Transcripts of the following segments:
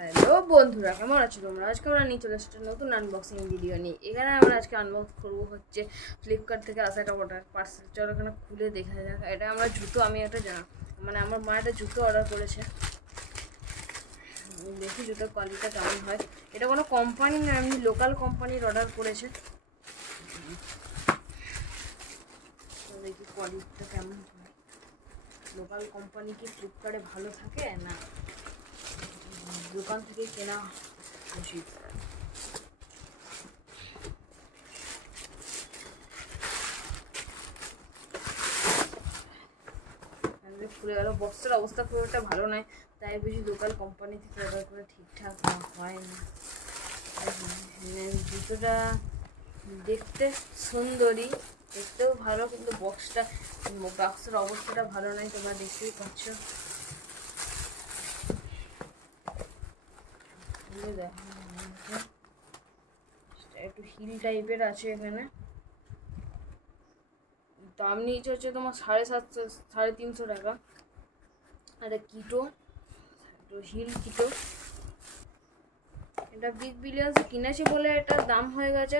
Hello বন্ধুরা, কেমন আছো তোমরা? আজকে আমরা নিয়ে চলে এসেছি নতুন আনবক্সিং ভিডিও নিয়ে। এখানে আমরা আজকে আনবক্স করবো হচ্ছে ফ্লিপকার্ট থেকে আসা একটা অর্ডার পার্সেল। চলো এখানে খুলে দেখা যাক। এটা আমরা জুতো, আমি একটা আমার মা একটা জুতো অর্ডার করেছে। দেখি জুতোর কোয়ালিটিটা কেমন হয়। এটা কোনো কোম্পানি না, এমনি লোকাল কোম্পানির অর্ডার করেছে। দেখি কোয়ালিটিটা কেমন হয়। লোকাল কোম্পানি কি ফ্লিপকার্টে ভালো থাকে না দোকান থেকে কেনা উচিত? খুলে গেল। বক্সের অবস্থা খুব একটা ভালো নয়, তাই বুঝি লোকাল কোম্পানি থেকে অর্ডার করে ঠিকঠাক হয় না। জুতোটা দেখতে সুন্দরী, দেখতেও ভালো, কিন্তু বক্সের অবস্থাটা ভালো নয়, তোমরা দেখতেই পাচ্ছ। একটু হিল টাইপের আছে। এখানে দাম নিয়েছে হচ্ছে তোমার 750 350 টাকা। আর কিটো, হিল কিটো, এটা বিগ বিলিয়ন্সে কিনেছি বলে এটা দাম হয়ে গেছে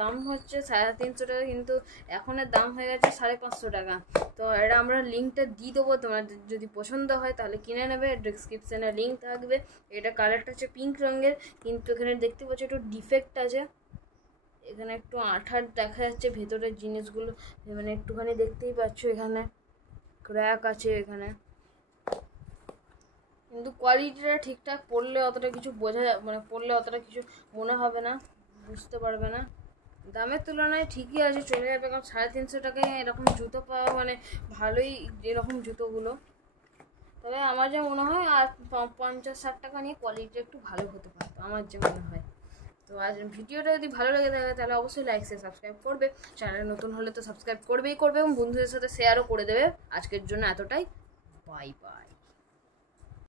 দাম হচ্ছে 350 টাকা, কিন্তু এখন এর দাম হয়ে গেছে 550 টাকা। তো এটা আমরা লিঙ্কটা দিয়ে দেবো, তোমাদের যদি পছন্দ হয় তাহলে কিনে নেবে। ডেসক্রিপশানে লিঙ্ক থাকবে। এটা কালারটা হচ্ছে পিঙ্ক রঙের, কিন্তু এখানে দেখতে পাচ্ছ একটু ডিফেক্ট আছে। এখানে একটু আঠার দেখা যাচ্ছে ভেতরের জিনিসগুলো, মানে একটুখানি দেখতেই পাচ্ছ এখানে ক্র্যাক আছে এখানে, কিন্তু কোয়ালিটিটা ঠিকঠাক। পড়লে অতটা কিছু পড়লে অতটা কিছু মনে হবে না, বুঝতে পারবে না। দামের তুলনায় ঠিকই আছে, চলে যাবে। কারণ 350 টাকায় এরকম জুতো পাওয়া মানে ভালোই, এরকম জুতোগুলো। তবে আমার যা মনে হয় আর 50-60 টাকা নিয়ে কোয়ালিটি একটু ভালো হতে পারতো, আমার যে মনে হয়। তো আজ ভিডিওটা যদি ভালো লেগে থাকে তাহলে অবশ্যই লাইক শেয়ার সাবস্ক্রাইব করবে। চ্যানেল নতুন হলে তো সাবস্ক্রাইব করবে এবং বন্ধুদের সাথে শেয়ারও করে দেবে। আজকের জন্য এতটাই, বাই বাই।